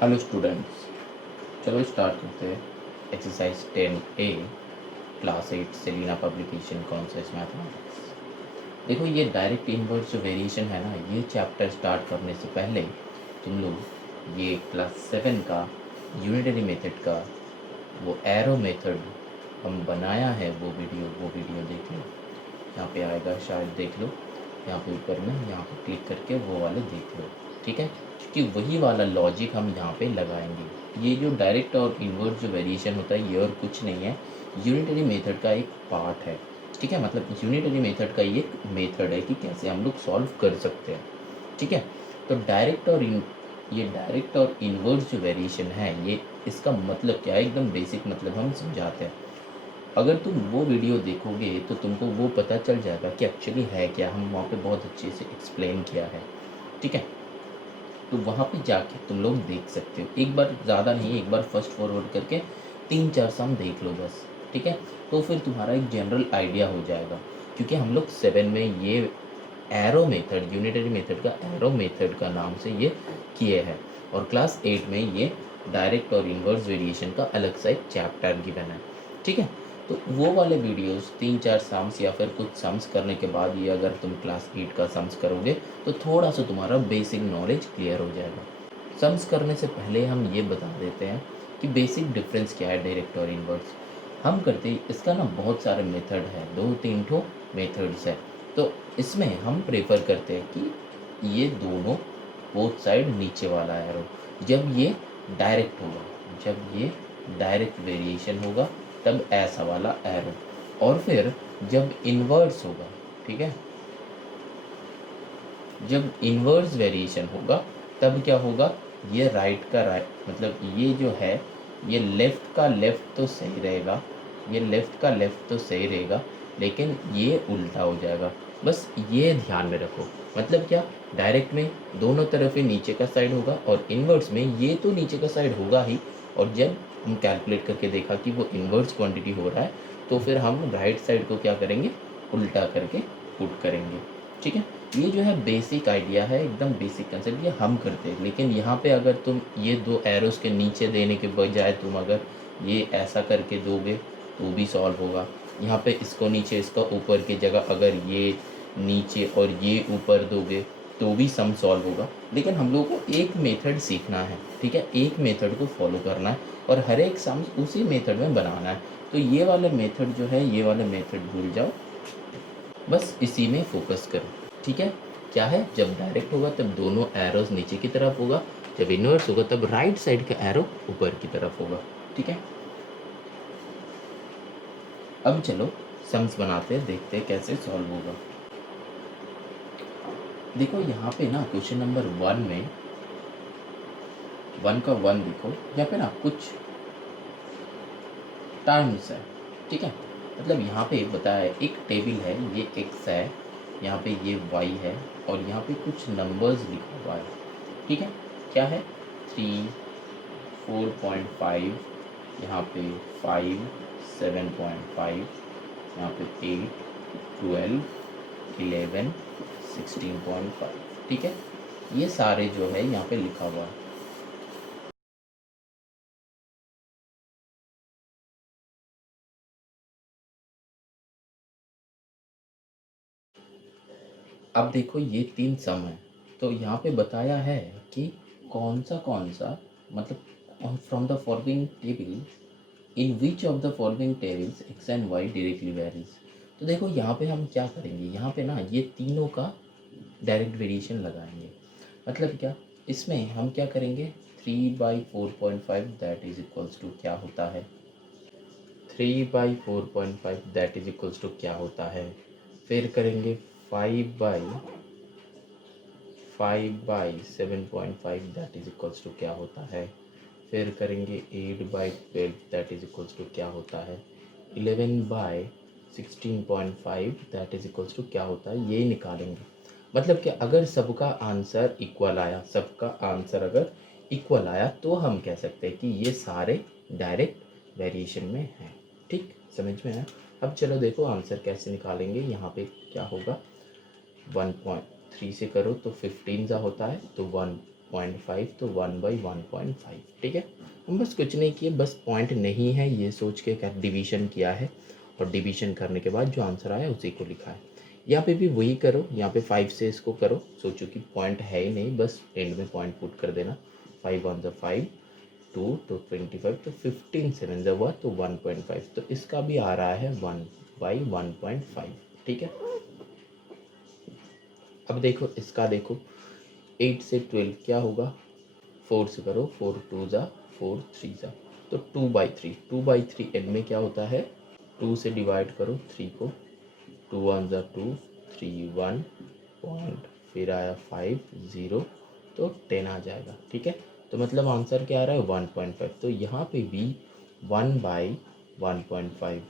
Hello students, चलो start करते हैं। Exercise 10A class 8 Selina publication concepts mathematics. देखो, ये डायरेक्ट इनवर्स जो वेरिएशन है ना, ये चैप्टर स्टार्ट करने से पहले तुम लोग ये क्लास 7 का यूनिटरी मेथड का वो एरो मेथड हम बनाया है वो वीडियो देख लो। यहाँ पे आएगा, शायद देख लो, यहाँ पे ऊपर में, यहाँ पे क्लिक करके वो वाले देख लो, ठीक है। क्योंकि वही वाला लॉजिक हम यहाँ पे लगाएंगे। ये जो डायरेक्ट और इन्वर्स जो वेरिएशन होता है, ये और कुछ नहीं है, यूनिटरी मेथड का एक पार्ट है, ठीक है। मतलब यूनिटरी मेथड का ये एक मेथड है कि कैसे हम लोग सॉल्व कर सकते हैं, ठीक है। तो ये डायरेक्ट और इन्वर्स जो वेरिएशन है, ये इसका मतलब क्या है, एकदम बेसिक मतलब हम समझाते हैं। अगर तुम वो वीडियो देखोगे तो तुमको वो पता चल जाएगा कि एक्चुअली है क्या, हम वहाँ पे बहुत अच्छे से एक्सप्लेन किया है, ठीक है। तो वहाँ पे जाके तुम लोग देख सकते हो, एक बार, ज़्यादा नहीं, एक बार फर्स्ट फॉरवर्ड करके 3-4 सम देख लो बस, ठीक है। तो फिर तुम्हारा एक जनरल आइडिया हो जाएगा। क्योंकि हम लोग 7 में ये एरो मेथड, यूनिटरी मेथड का एरो मेथड का नाम से ये किए हैं, और क्लास 8 में ये डायरेक्ट और इन्वर्स वेरिएशन का अलग सा एक चैप्टर गिवन है, ठीक है। तो वो वाले वीडियोस 3-4 सम्स या फिर कुछ सम्स करने के बाद, ये अगर तुम क्लास 8 का सम्स करोगे तो थोड़ा सा तुम्हारा बेसिक नॉलेज क्लियर हो जाएगा। सम्स करने से पहले हम ये बता देते हैं कि बेसिक डिफरेंस क्या है डायरेक्ट और इन्वर्स। हम करते इसका ना बहुत सारे मेथड है, 2-3 ठो मेथड्स है। तो इसमें हम प्रेफर करते हैं कि ये दोनों, बोथ साइड नीचे वाला एरो, जब ये डायरेक्ट होगा, जब ये डायरेक्ट वेरिएशन होगा तब ऐसा वाला एरो, और फिर जब इन्वर्स होगा, ठीक है, जब इन्वर्स वेरिएशन होगा तब क्या होगा, ये राइट का राइट, मतलब ये जो है, ये लेफ़्ट का लेफ़्ट तो सही रहेगा, ये लेफ़्ट का लेफ़्ट तो सही रहेगा, लेकिन ये उल्टा हो जाएगा। बस ये ध्यान में रखो। मतलब क्या, डायरेक्ट में दोनों तरफ ही नीचे का साइड होगा, और इन्वर्स में ये तो नीचे का साइड होगा ही, और जब हम कैलकुलेट करके देखा कि वो इन्वर्स क्वांटिटी हो रहा है, तो फिर हम राइट साइड को क्या करेंगे, उल्टा करके पुट करेंगे, ठीक है। ये जो है बेसिक आइडिया है, एकदम बेसिक कंसेप्ट, ये हम करते हैं। लेकिन यहाँ पे अगर तुम ये दो एरोस के नीचे देने के बजाय तुम अगर ये ऐसा करके दोगे तो भी सॉल्व होगा। यहाँ पे इसको नीचे, इसका ऊपर की जगह अगर ये नीचे और ये ऊपर दोगे तो भी सम सॉल्व होगा। लेकिन हम लोग को एक मेथड सीखना है, ठीक है, एक मेथड को फॉलो करना है और हर एक सम उसी मेथड में बनाना है। तो ये वाले मेथड जो है, ये वाले मेथड भूल जाओ, बस इसी में फोकस करो, ठीक है। क्या है, जब डायरेक्ट होगा तब दोनों एरोज नीचे की तरफ होगा, जब इन्वर्स होगा तब राइट साइड का एरो ऊपर की तरफ होगा, ठीक है। अब चलो सम्स बनाते हैं, देखते हैं कैसे सॉल्व होगा। देखो यहाँ पे ना क्वेश्चन नंबर 1 में 1 का 1 देखो, यहाँ पे ना कुछ टर्म्स है, ठीक है। मतलब यहाँ पे बताया है, एक टेबल है, ये x है, यहाँ पे ये y है, और यहाँ पे कुछ नंबर्स लिखा हुआ है, ठीक है। क्या है, 3, 4.5, यहाँ पे 5, 7.5, यहाँ पे 8, 12, 11, 16.5, ठीक है। ये सारे जो है यहाँ पे लिखा हुआ है। अब देखो, ये 3 सम है, तो यहाँ पे बताया है कि कौन सा, मतलब from the following table, in which of the following tables X and Y directly varies. तो देखो यहाँ पे हम क्या करेंगे, यहाँ पे ना ये तीनों का डायरेक्ट वेरिएशन लगाएंगे। मतलब क्या, इसमें हम क्या करेंगे, 3/4.5 दैट इज इक्वल्स टू क्या होता है, 3/4.5 दैट इज इक्वल्स टू क्या होता है, फिर करेंगे 5/7.5 दैट इज इक्वल्स टू क्या होता है। फिर करेंगे 8/12 दैट इज इक्वल्स टू क्या होता है। 11/16.5 दैट इज इक्वल्स टू क्या होता है, ये निकालेंगे। मतलब कि अगर सबका आंसर इक्वल आया, सबका आंसर अगर इक्वल आया तो हम कह सकते हैं कि ये सारे डायरेक्ट वेरिएशन में हैं। ठीक, समझ में आया। अब चलो देखो आंसर कैसे निकालेंगे। यहाँ पे क्या होगा, 1.3 से करो तो 15 सा होता है, तो 1.5 तो 1/1.5। ठीक है, हम बस कुछ नहीं किए, बस पॉइंट नहीं है ये सोच के डिवीजन किया है, और डिवीजन करने के बाद जो आंसर आया उसी को लिखा है। यहाँ पे भी वही करो, यहाँ पे 5 से इसको करो, सोचो कि पॉइंट है ही नहीं, बस एंड में पॉइंट पुट कर देना। 5 1 ज़ा 5, 2 तो 25, तो 15 7 ज़ा हुआ तो 1.5, तो इसका भी आ रहा है 1/1.5। ठीक है, अब देखो इसका, देखो 8 से 12 क्या होगा, 4 से करो, 4 2 ज़ा 4 3 ज़ा, तो 2/3। 2/3 एंड में क्या होता है, 2 से डिवाइड करो 3 को, 2 1 ज़ा 2, 3 1 पॉइंट, फिर आया 5 0, तो 10 आ जाएगा। ठीक है, तो मतलब आंसर क्या आ रहा है 1.5, तो यहाँ पे भी 1/1.5।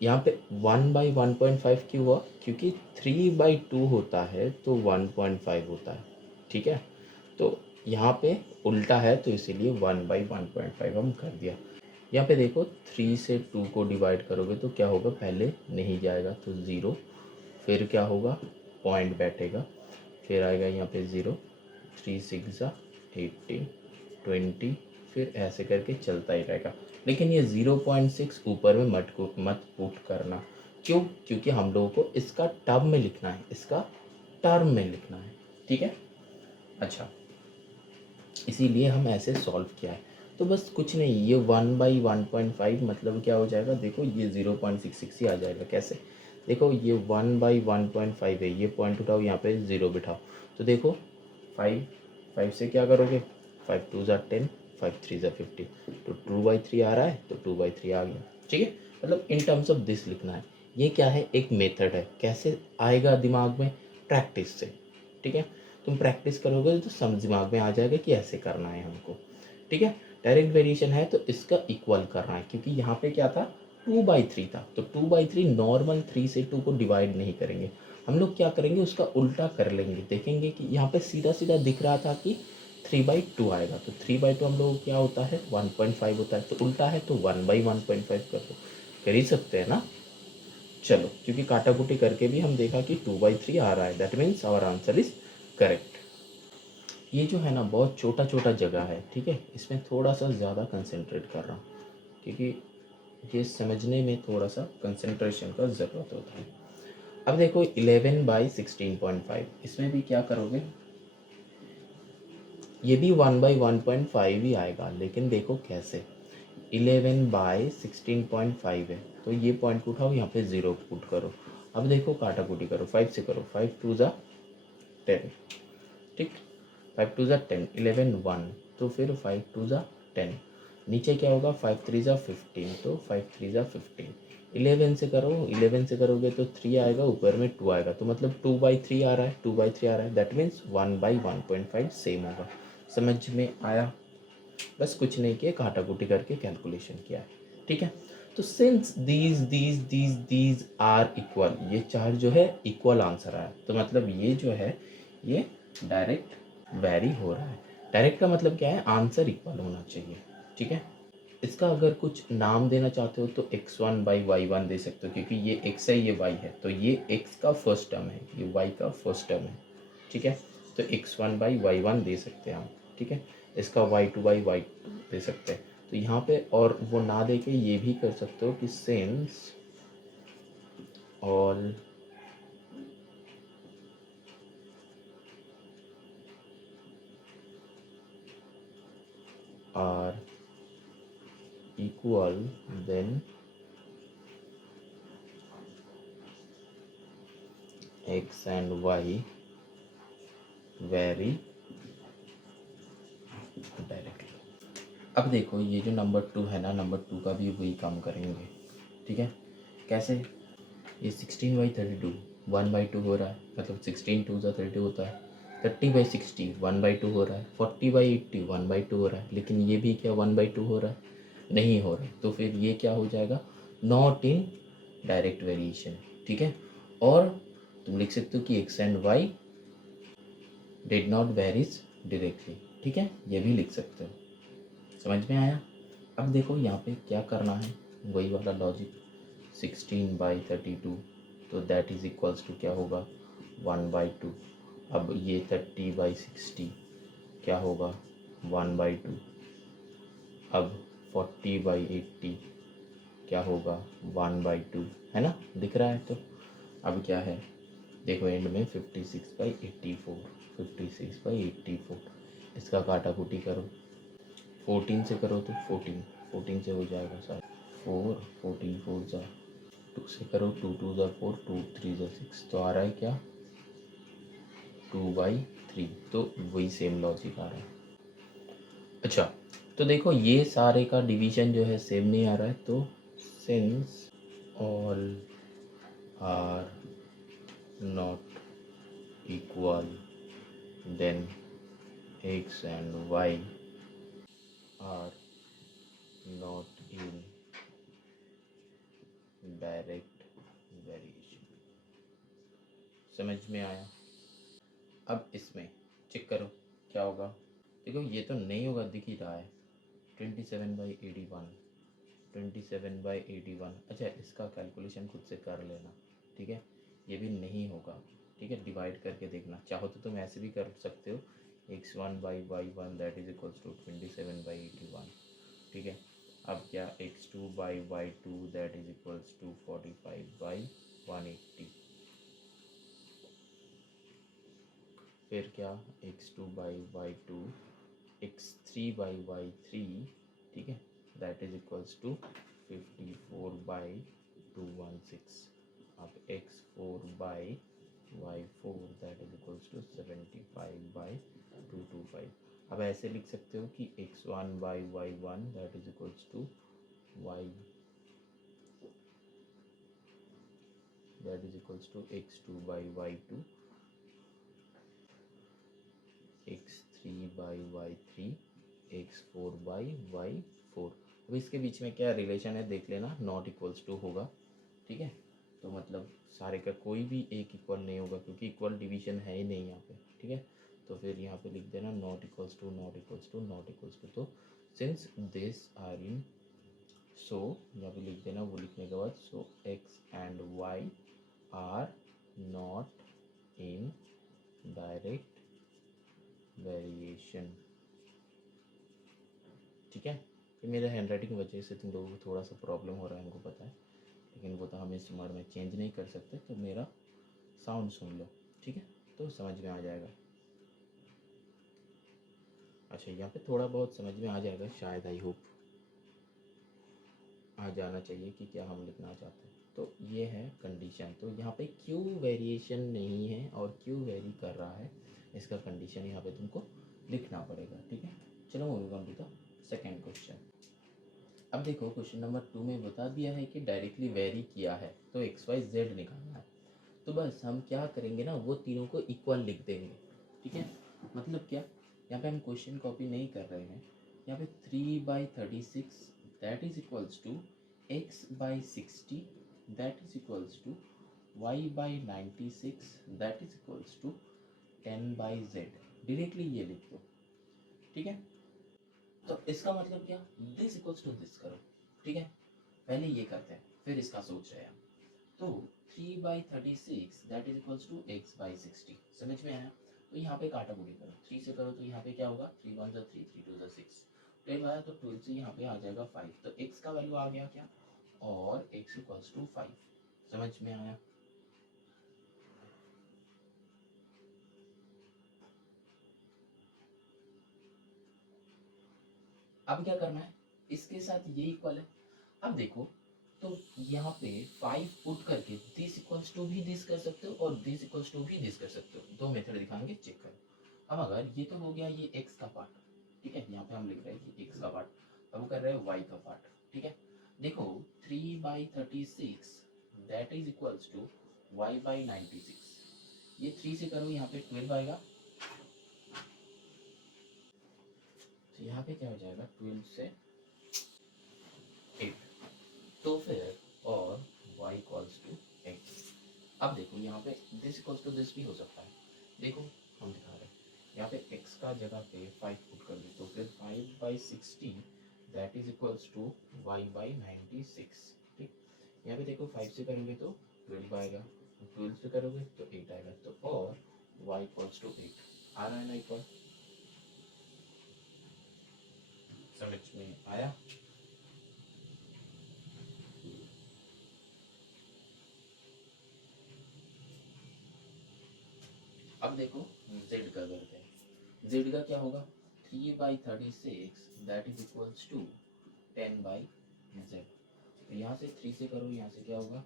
यहाँ पे 1/1.5 क्यों हुआ, क्योंकि 3/2 होता है तो 1.5 होता है। ठीक है, तो यहाँ पे उल्टा है तो इसीलिए 1/1.5 हम कर दिया। यहाँ पे देखो 3 से 2 को डिवाइड करोगे तो क्या होगा, पहले नहीं जाएगा तो 0, फिर क्या होगा, पॉइंट बैठेगा, फिर आएगा यहाँ पे 0, 3 6 ज़ा 18 20, फिर ऐसे करके चलता ही रहेगा। लेकिन ये 0.6 ऊपर में मत पुट करना। क्यों, क्योंकि हम लोगों को इसका टर्म में लिखना है, इसका टर्म में लिखना है। ठीक है, अच्छा, इसीलिए हम ऐसे सॉल्व किया है। तो बस कुछ नहीं, ये 1/1.5 मतलब क्या हो जाएगा, देखो ये 0.66 ही आ जाएगा। कैसे, देखो ये 1/1.5 है, ये पॉइंट उठाओ, यहाँ पे 0 बिठाओ, तो देखो 5 से क्या करोगे, 5 2 ज़ा 10, 5 3 ज़ा 15, तो 2/3 आ रहा है तो 2/3 आ गया। ठीक है, मतलब इन टर्म्स ऑफ दिस लिखना है। ये क्या है, एक मेथड है, कैसे आएगा दिमाग में, प्रैक्टिस से। ठीक है, तुम प्रैक्टिस करोगे तो समझ दिमाग में आ जाएगा कि ऐसे करना है हमको। ठीक है, डायरेक्ट वेरिएशन है तो इसका इक्वल करना है, क्योंकि यहाँ पे क्या था, 2/3 था, तो 2/3 नॉर्मल 3 से 2 को डिवाइड नहीं करेंगे, हम लोग क्या करेंगे, उसका उल्टा कर लेंगे। देखेंगे कि यहाँ पे सीधा सीधा दिख रहा था कि 3/2 आएगा, तो 3/2 हम लोग क्या होता है, 1.5 होता है, तो उल्टा है तो 1/1.5 कर दो, कर ही सकते हैं ना। चलो, क्योंकि काटाकुटी करके भी हम देखा कि 2/3 आ रहा है, that means our answer is correct. ये जो है ना बहुत छोटा छोटा जगह है। ठीक है, इसमें थोड़ा सा ज़्यादा कंसंट्रेट कर रहा हूँ, क्योंकि ये समझने में थोड़ा सा कंसंट्रेशन का ज़रूरत होता है। अब देखो 11/16.5, इसमें भी क्या करोगे, ये भी 1/1.5 ही आएगा, लेकिन देखो कैसे, 11/16.5 है, तो ये पॉइंट उठाओ, यहाँ पे 0 पुट करो। अब देखो काटाकुटी करो, 5 से करो, 5 2 ज़ा 10। ठीक, 5 2 ज़ा 10, 11 1, तो फिर 5 2 ज़ा 10, नीचे क्या होगा, 5 3 ज़ा 15, तो 5 3 ज़ा 15। 11 से करो, 11 से करोगे तो 3 आएगा, ऊपर में 2 आएगा, तो मतलब 2/3 आ रहा है, 2/3 आ रहा है, दैट मीन्स 1/1.5 सेम होगा। समझ में आया, बस कुछ नहीं किया, काटाकुटी करके कैलकुलेशन किया है। ठीक है, तो सिंस दीज आर इक्वल, ये चार जो है इक्वल आंसर आया, तो मतलब ये जो है ये डायरेक्ट वेरी हो रहा है। डायरेक्ट का मतलब क्या है, आंसर इक्वल होना चाहिए। ठीक है, इसका अगर कुछ नाम देना चाहते हो तो x1/y1 दे सकते हो, क्योंकि ये x है ये y है, तो ये x का फर्स्ट टर्म है, ये y का फर्स्ट टर्म है। ठीक है, तो x1/y1 दे सकते हैं हम। ठीक है, इसका y2/y2 दे सकते हैं। तो यहाँ पे और वो ना दे के ये भी कर सकते हो कि since all are equal then x and y vary directly. अब देखो ये जो नंबर 2 है ना, नंबर 2 का भी वही काम करेंगे। ठीक है, कैसे, ये 16/32 1/2 हो रहा है, मतलब 16 2 ज़ा 32 होता है। 30/60 1/2 हो रहा है। 40/80 1/2 हो रहा है, लेकिन ये भी क्या 1/2 हो रहा है? नहीं हो रहा है। तो फिर ये क्या हो जाएगा? Not in direct variation. ठीक है, और तुम लिख सकते हो कि x and why did not varies directly. ठीक है, ये भी लिख सकते हो। समझ में आया? अब देखो यहाँ पे क्या करना है, वही वाला लॉजिक। 16/32 तो दैट इज इक्वल्स टू क्या होगा? 1/2। अब ये 30/60 क्या होगा? 1/2। अब 40/80 क्या होगा? 1/2, है ना? दिख रहा है? तो अब क्या है, देखो एंड में 56/84, 56/84। इसका काटा कुटी करो, 14 से करो तो 14 से हो जाएगा शायद 4, 14 4 जा 2 से करो, 2 2 जा 4, 2 3 जा 6, तो आ रहा है क्या? 2/3। तो वही सेम लॉजिक आ रहा है। अच्छा, तो देखो ये सारे का डिवीजन जो है सेम नहीं आ रहा है, तो since all are not equal then x and y are not in direct variation। समझ में आया? अब इसमें चेक करो क्या होगा। देखो ये तो नहीं होगा, दिख ही रहा है 27/81, 27/81। अच्छा, इसका कैलकुलेशन खुद से कर लेना। ठीक है, ये भी नहीं होगा। ठीक है, डिवाइड करके देखना, चाहो तो तुम ऐसे भी कर सकते हो, x1/y1 that is equals to 27/81। ठीक है, अब क्या x2/y2 that is equals to 45/180। फिर क्या x2/y2 x3/y3, ठीक है, दैट इज इक्वल्स टू 54/216। अब x4/y4 that is equals to 75/225। अब ऐसे लिख सकते हो कि x1/y1 that is equals to y that is equals to x2/y2 x3/y3 x4/y4। अब इसके बीच में क्या रिलेशन है देख लेना, नॉट इक्वल्स टू होगा। ठीक है, तो मतलब सारे का कोई भी एक इक्वल नहीं होगा, क्योंकि इक्वल डिवीजन है ही नहीं यहाँ पे। ठीक है, तो फिर यहाँ पे लिख देना not equals to not equals to not equals to. तो since this are in, so यहाँ पे लिख देना, वो लिखने के बाद so X and Y are not in direct variation. ठीक है, ये मेरे हैंड राइटिंग वजह से तुम लोगों को थोड़ा सा प्रॉब्लम हो रहा है, हमको पता है, लेकिन वो तो हम इस वर्ड में चेंज नहीं कर सकते, तो मेरा साउंड सुन लो। ठीक है, तो समझ में आ जाएगा। अच्छा, यहाँ पे थोड़ा बहुत समझ में आ जाएगा शायद, आई होप आ जाना चाहिए कि क्या हम लिखना चाहते हैं। तो ये है कंडीशन। तो यहाँ पे क्यों वेरिएशन नहीं है और क्यों वेरी कर रहा है, इसका कंडीशन यहाँ पे तुमको लिखना पड़ेगा। ठीक है, चलो moving on to the second question. अब देखो क्वेश्चन नंबर 2 में बता दिया है कि डायरेक्टली वेरी किया है, तो एक्स वाई जेड निकालना है। तो बस हम क्या करेंगे ना, वो तीनों को इक्वल लिख देंगे। ठीक है, मतलब क्या, यहाँ पे हम क्वेश्चन कॉपी नहीं कर रहे हैं। यहाँ पे 3/36 that is equals to x/60 that is equals to y/96 that is equals to 10/z। Directly ये लिख दो। ठीक है, तो इसका मतलब क्या, दिस इक्वल्स टू दिस करो। ठीक है, पहले ये करते हैं, फिर इसका सोच रहे हैं। तो 3/36 that is equals to x/60। समझ में आया? तो यहाँ पे काटा कुटी करो, 3 से करो तो यहाँ पे क्या होगा, 3 1 3, 3 2 6, 12 आया तो 12 से यहाँ पे आ जाएगा 5। तो x का वैल्यू आ गया क्या, और x इक्वल्स टू 5। समझ में आया? अब क्या करना है, इसके साथ ये इक्वल है। अब देखो, तो यहाँ पे 5 पुट करके दिस इक्वल्स टू भी दिस कर सकते हो और दिस इक्वल्स टू भी दिस कर सकते हो। दो मेथड दिखाएंगे, चेक करो। अब अगर ये तो हो गया ये x का पार्ट, ठीक है, यहाँ पे हम लिख रहे हैं कि x का पार्ट, अब कर रहे हैं y का पार्ट। ठीक है, देखो 3/36 that is equals to y by 96। ये 3 से करो, यहाँ पे 12 आएगा, तो यहाँ पे क्या हो जाएगा 12 से 8, तो फिर और y इक्वल्स टू 8। अब देखो यहाँ पे दिस इक्वल्स टू दिस भी हो सकता है, देखो हम दिखा रहे हैं यहाँ पे x का जगह पे 5 पुट कर दो, तो फिर 5 by 16 that is equals to y by 96। ठीक, यहाँ पे देखो 5 से करोगे तो 12 आएगा, 12 से करोगे तो 8 आएगा, तो और y इक्वल्स टू 8 आ रहा है ना इक्वल, समझ में आया। अब देखो z का करते हैं, z का क्या होगा 3 by 36 that is equals to 10 by z। तो यहाँ से 3 से करो, यहाँ से क्या होगा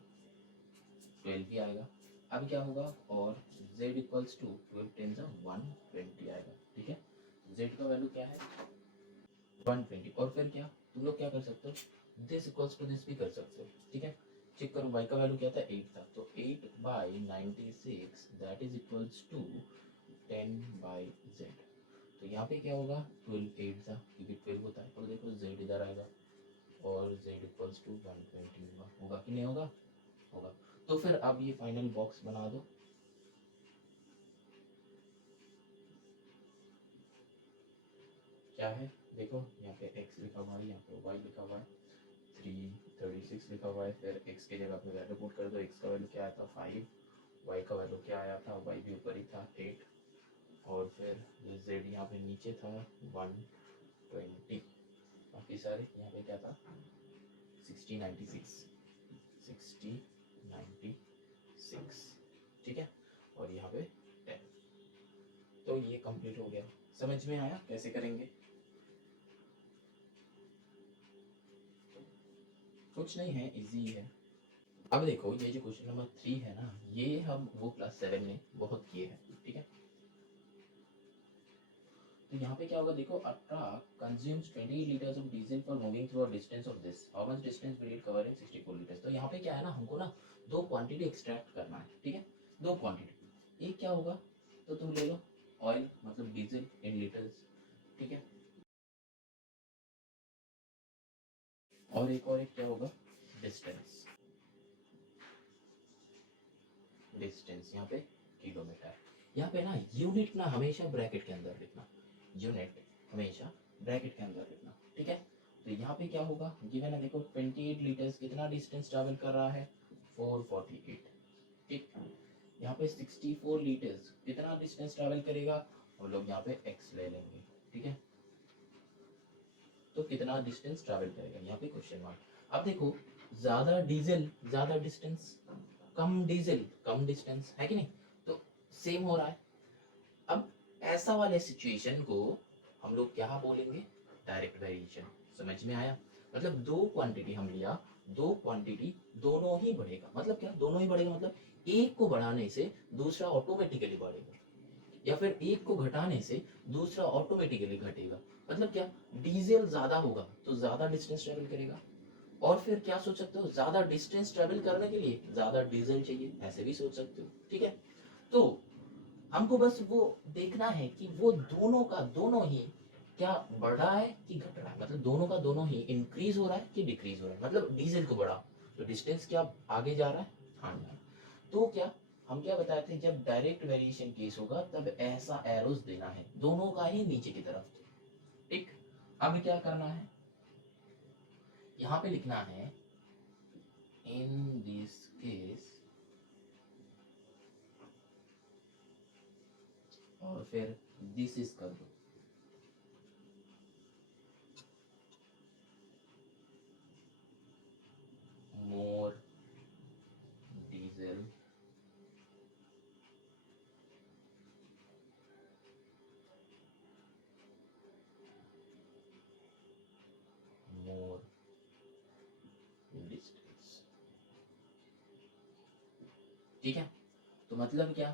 12 भी आएगा। अब क्या होगा और z इक्वल्स टू 12 10 120 आएगा। ठीक है, z का वैल्यू क्या है 120। और फिर क्या तुम लोग क्या कर सकते हो, दिस इक्वल्स टू दिस भी कर सकते हो। ठीक है, चेक करो y का वैल्यू क्या था 8 था, तो 8 by 96 that is equals to 10 by z। तो यहाँ पे क्या होगा 12 8 था क्योंकि 12 होता है, और देखो z इधर आएगा और z इक्वल्स टू 120 होगा कि नहीं होगा, होगा। तो फिर अब ये फाइनल बॉक्स बना दो, क्या है देखो यहाँ पे x लिखा हुआ है, यहाँ पे y लिखा हुआ है, 336 लिखा हुआ है, फिर x के जगह पे वैल्यू पुट कर दो, x का वैल्यू क्या आया था 5, y का वैल्यू क्या आया था, y भी ऊपर ही था 8, और फिर z यहाँ पे नीचे था 120, बाकी सारे यहाँ पे क्या था 6096, 6096। ठीक है, और यहाँ पे 10। तो ये कंप्लीट हो गया, समझ में आया कैसे करेंगे। कुछ नहीं है, इजी है। अब देखो ये जो क्वेश्चन नंबर 3 है ना, ये हम वो क्लास 7 में बहुत किए हैं। ठीक है, तो यहाँ पे क्या होगा देखो, a truck consumes 20 litres of diesel for moving through a distance of this, how much distance will it cover in 64 litres. तो यहाँ पे क्या है ना, हमको ना दो क्वांटिटी एक्सट्रैक्ट करना है। ठीक है, दो क्वांटिटी, एक क्या होगा तो तुम ले लो ऑयल मतलब डीजल इन लीटर्स। ठीक है, और एक क्या होगा डिस्टेंस, डिस्टेंस यहाँ पे किलोमीटर। यहाँ पे ना यूनिट ना हमेशा ब्रैकेट के अंदर लिखना, यूनिट हमेशा ब्रैकेट के अंदर लिखना। ठीक है, तो यहाँ पे क्या होगा गिवन है देखो 28 लीटर्स कितना डिस्टेंस ट्रैवल कर रहा है 448। ठीक, यहाँ पे 64 लीटर्स कितना डिस्टेंस ट्रैवल करेगा, हम लोग यहाँ पे x ले लेंगे। ठीक है, तो कितना डिस्टेंस ट्रैवल करेगा यहाँ पे क्वेश्चन मार्क। अब देखो ज्यादा डीजल ज्यादा डिस्टेंस, कम डीजल कम डिस्टेंस, है कि नहीं, तो सेम हो रहा है। अब ऐसा वाले सिचुएशन को हम लोग क्या बोलेंगे डायरेक्ट वेरिएशन। समझ में आया, मतलब दो क्वांटिटी हम लिया, दो क्वांटिटी दोनों ही बढ़ेगा, मतलब क्या दोनों ही बढ़ेगा, मतलब एक को बढ़ाने से दूसरा ऑटोमेटिकली बढ़ेगा, या फिर एक को घटाने से दूसरा ऑटोमेटिकली घटेगा। मतलब क्या डीजल ज्यादा होगा तो ज्यादा डिस्टेंस ट्रेवल करेगा, और फिर क्या सोच सकते हो ज्यादा डिस्टेंस ट्रेवल करने के लिए ज्यादा डीजल चाहिए, ऐसे भी सोच सकते हो। ठीक है, तो हमको बस वो देखना है कि वो दोनों का दोनों ही क्या बढ़ रहा है कि घट रहा है, मतलब दोनों का दोनों ही इंक्रीज हो रहा है कि डिक्रीज हो रहा है। मतलब डीजल को बढ़ा तो डिस्टेंस क्या आगे जा रहा है, हाँ जा रहा है। तो क्या हम क्या बताए थे, जब डायरेक्ट वेरिएशन केस होगा तब ऐसा एरोस देना है दोनों का ही नीचे की तरफ। ठीक, अब क्या करना है, यहाँ पे लिखना है इन दिस केस, और फिर दिस इज कर दो, मोर डीजल मोर डिस्टेंस। ठीक है, तो मतलब क्या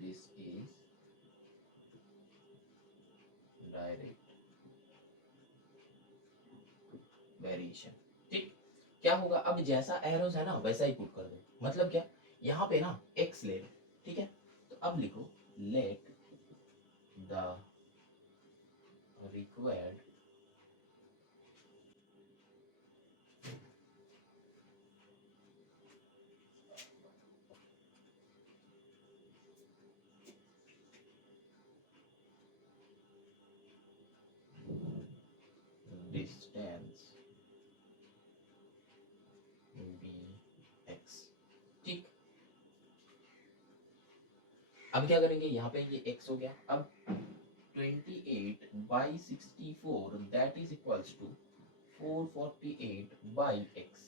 दिस इज डायरेक्ट वेरिएशन। ठीक, क्या होगा, अब जैसा एरोस है ना वैसा ही पुट कर दो। मतलब क्या, यहाँ पे ना x ले लो, ठीक है। तो अब लिखो let the required distance be X. ठीक, अब क्या करेंगे, यहाँ पे ये x हो गया। अब 28/64 that is equals to 448/x।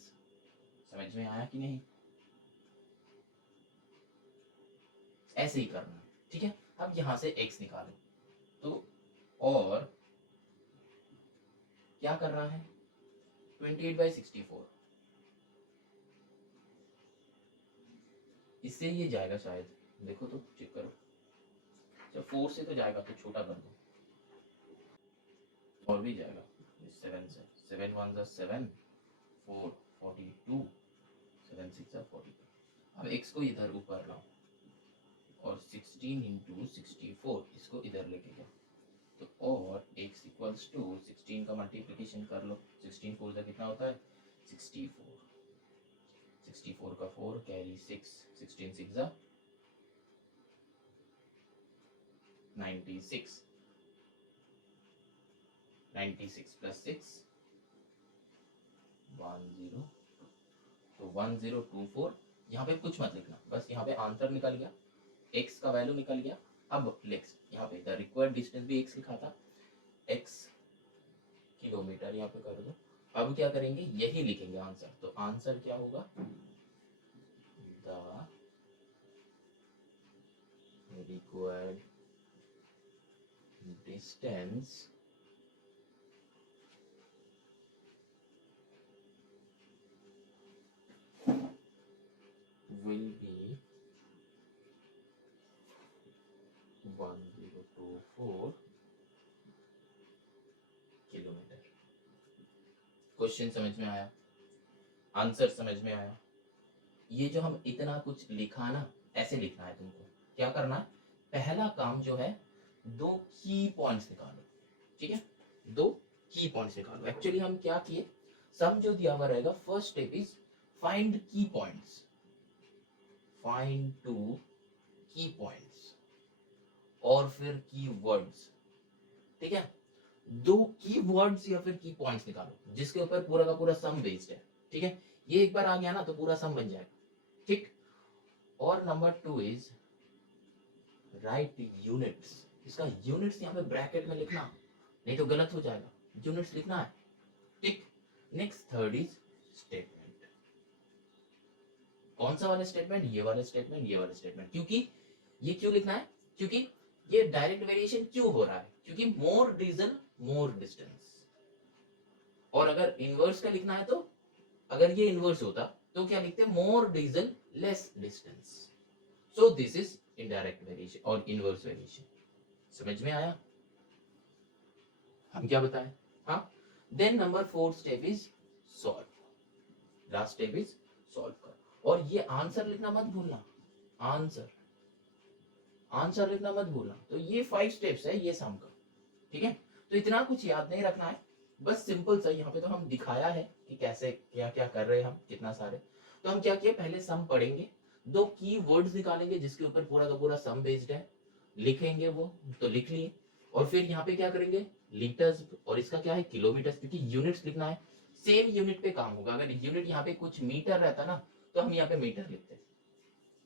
समझ में आया कि नहीं? ऐसे ही करना है, ठीक है। अब यहां से x निकालो तो, और क्या कर रहा है 28/64, इससे ये जाएगा शायद, देखो तो चेक करो। जब 4 से तो जाएगा तो छोटा कर दो, और भी जाएगा 7 से, 7 1 7 4 42 7 6 42। अब x को इधर ऊपर लाओ और 16 इंटू 64 इसको इधर लेके जाओ तो, और x इक्वल्स टू 16 का मल्टीप्लिकेशन कर लो। 16 4 कितना होता है 64, 64 का 4 कैरी 6, 16 6 96, 96 प्लस 6 10, तो 1024। यहाँ पे कुछ मत लिखना, बस यहाँ पे आंसर निकल गया, x का वैल्यू निकल गया। अब नेक्स्ट यहाँ पे द रिक्वायर्ड डिस्टेंस भी x लिखा था, x किलोमीटर यहाँ पे कर दो। अब क्या करेंगे, यही लिखेंगे आंसर। तो आंसर क्या होगा, the required distance will be 1024 kilometre. Question समझ में आया, आंसर समझ में आया। ये जो हम इतना कुछ लिखा ना, ऐसे लिखना है तुमको। क्या करना है, पहला काम जो है, दो की पॉइंट्स निकालो, ठीक है। दो की पॉइंट्स निकालो। एक्चुअली हम क्या किए, सम जो दिया हुआ रहेगा, फर्स्ट स्टेप इज फाइंड की पॉइंट्स, फाइंड टू की पॉइंट्स और फिर की वर्ड्स, ठीक है। दो की वर्ड्स या फिर की पॉइंट्स निकालो जिसके ऊपर पूरा का पूरा सम बेस्ड है, ठीक है। ये एक बार आ गया ना तो पूरा सम बन जाएगा, ठीक। और नंबर 2 इज राइट यूनिट्स। इसका यूनिट्स यहाँ पे ब्रैकेट में लिखना, नहीं तो गलत हो जाएगा, यूनिट्स लिखना है, ठीक। Next third is statement. कौन सा वाला स्टेटमेंट, ये वाला स्टेटमेंट, ये वाला स्टेटमेंट। क्योंकि ये क्यों लिखना है, क्योंकि ये डायरेक्ट वेरिएशन क्यों हो रहा है, क्योंकि मोर डीजल मोर डिस्टेंस। और अगर इनवर्स का लिखना है तो, अगर ये इनवर्स होता तो क्या लिखते, more diesel less distance. So this is indirect variation और इनवर्स वेरिएशन। समझ में आया, हम क्या बताएं। हाँ, then number 4 step is solve. Last step is solve कर, और ये आंसर लिखना मत भूलना, आंसर, आंसर लिखना मत भूलना। तो ये 5 स्टेप्स है ये सम का, ठीक है। तो इतना कुछ याद नहीं रखना है, बस सिंपल सा यहाँ पे तो हम दिखाया है कि कैसे क्या क्या कर रहे हैं हम, कितना सारे। तो हम क्या किए, पहले सम पढ़ेंगे, दो की वर्ड्स निकालेंगे जिसके ऊपर पूरा का पूरा सम बेस्ड है, लिखेंगे वो तो लिख लिए। और फिर यहाँ पे क्या करेंगे, लीटर्स, और इसका क्या है किलोमीटर्स, क्योंकि यूनिट्स लिखना है, सेम यूनिट पे काम होगा। अगर यूनिट यहाँ पे कुछ मीटर रहता ना तो हम यहाँ पे मीटर लिखते,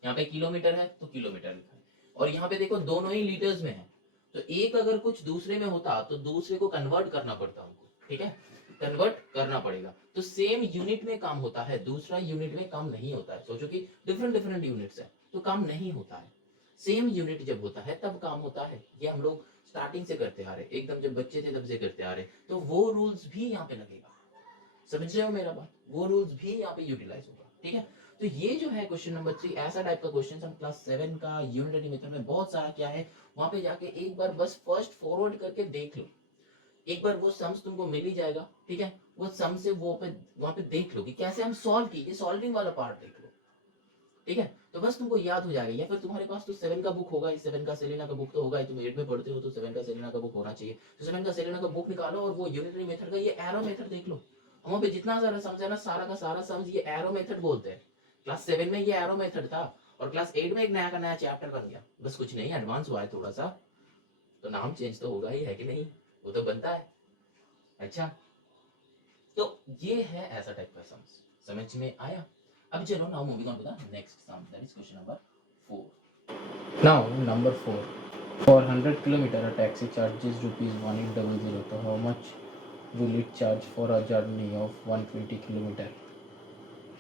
यहाँ पे किलोमीटर है तो किलोमीटर लिखा है। और यहाँ पे देखो दोनों ही लीटर्स में है, तो एक अगर कुछ दूसरे में होता तो दूसरे को कन्वर्ट करना पड़ता हमको, ठीक है, कन्वर्ट करना पड़ेगा। तो सेम यूनिट में काम होता है, दूसरा यूनिट में काम नहीं होता है। सोचो कि डिफरेंट डिफरेंट यूनिट्स है तो काम नहीं होता है, सेम यूनिट जब होता है तब काम होता है। ये हम लोग स्टार्टिंग से करते आ रहे, एकदम जब बच्चे थे तब से करते आ रहे, तो वो रूल्स भी यहाँ पे लगेगा। समझ रहे हो मेरा बात, वो रूल्स भी यहाँ पे यूटिलाइज होगा, ठीक है। तो ये जो है क्वेश्चन नंबर 3, ऐसा टाइप का क्वेश्चन हम क्लास 7 का यूनिटरी मेथड में बहुत सारा क्या है, वहां पे जाके एक बार बस फर्स्ट फॉरवर्ड करके देख लो, एक बार वो सम्स तुमको मिल ही जाएगा, ठीक है। वो सम से वो पे वहां पे देख लो कि कैसे हम सॉल्व कीजिए, सॉल्विंग वाला पार्ट देख लो, ठीक है। तो बस तुमको याद हो जाएगा, या फिर तुम्हारे पास तो 7 का बुक होगा, 7 का सेलेना का बुक तो होगा ही, तुम 8 में पढ़ते हो तो 7 का सेलेना का बुक होना चाहिए। तो 7 का सेलेना का बुक निकालो और वो यूनिटरी मेथड का ये एरो मेथड देख लो। वहां पे जितना सारा सम्स है ना, सारा का सारा सम्स ये एरो मेथड बोलते हैं। क्लास 7 में ये एरो मेथड था, और क्लास 8 में एक नया का नया चैप्टर बन गया, बस कुछ नहीं, एडवांस हुआ है थोड़ा सा, तो नाम चेंज तो होगा ही, है कि नहीं, वो तो बनता है। अच्छा, तो ये है ऐसा टाइप का सम्स, समझ में आया। अब चलो, now moving on to the next sum, that is question number 4। Now number 4, for 100 kilometer a taxi charges rupees 1800, so how much will it charge for a journey of 120 kilometer।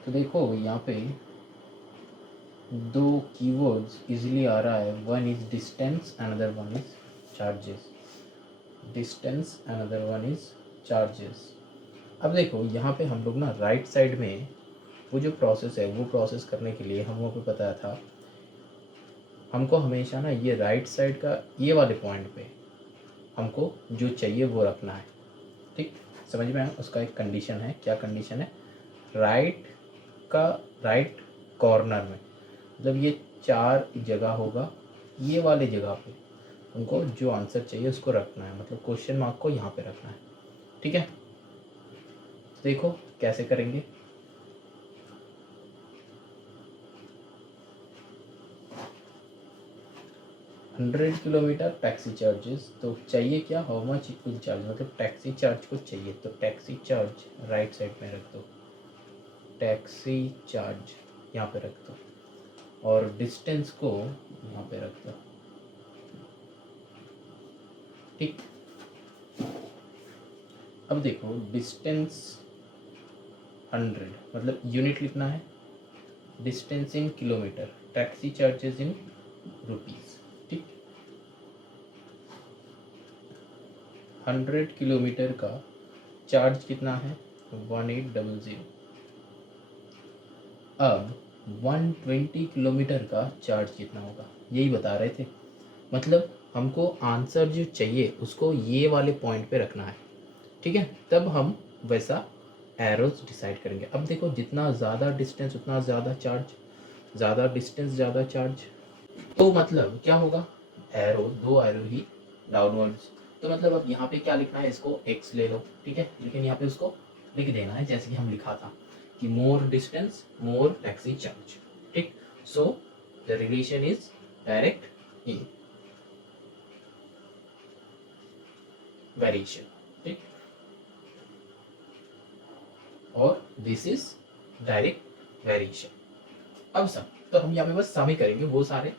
तो देखो यहाँ पे दो कीवर्ड्स इजीली आ रहा है, one is distance, another one is charges. Distance, another one is charges. अब देखो यहाँ पे हम लोग ना राइट साइड में वो जो प्रोसेस है, वो प्रोसेस करने के लिए हम लोग को पता था, हमको हमेशा ना ये राइट साइड का ये वाले पॉइंट पे हमको जो चाहिए वो रखना है, ठीक, समझ में आया। उसका एक कंडीशन है, क्या कंडीशन है, राइट कॉर्नर में, मतलब ये 4 जगह होगा, ये वाले जगह पे उनको जो आंसर चाहिए उसको रखना है, मतलब क्वेश्चन मार्क को यहाँ पे रखना है, ठीक है। देखो कैसे करेंगे। हंड्रेड किलोमीटर टैक्सी चार्जेस, तो चाहिए क्या, how much it will charge, मतलब टैक्सी चार्ज को चाहिए, तो टैक्सी चार्ज राइट साइड में रख दो, टैक्सी चार्ज यहाँ पे रख दो, और डिस्टेंस को यहाँ पे रख दो, ठीक। अब देखो डिस्टेंस 100, मतलब यूनिट लिखना है, distance in kilometre, taxi charges in rupees, ठीक। 100 किलोमीटर का चार्ज कितना है, 1800। अब 120 किलोमीटर का चार्ज कितना होगा, यही बता रहे थे, मतलब हमको आंसर जो चाहिए उसको ये वाले पॉइंट पे रखना है, ठीक है, तब हम वैसा एरोज डिसाइड करेंगे। अब देखो जितना ज़्यादा डिस्टेंस उतना ज़्यादा चार्ज, ज़्यादा डिस्टेंस ज़्यादा चार्ज, तो मतलब क्या होगा, एरो, दो एरो ही डाउनवर्ड्स, तो मतलब अब यहाँ पे क्या लिखना है, इसको x ले लो, ठीक है, लेकिन यहाँ पे उसको लिख देना है जैसे कि हम लिखा था कि मोर डिस्टेंस मोर टैक्सी चार्ज, ठीक। So the relation is direct in variation, ठीक, और दिस इज डायरेक्ट वेरिएशन। अब सम, तो हम यहाँ पे बस सम ही करेंगे, वो सारे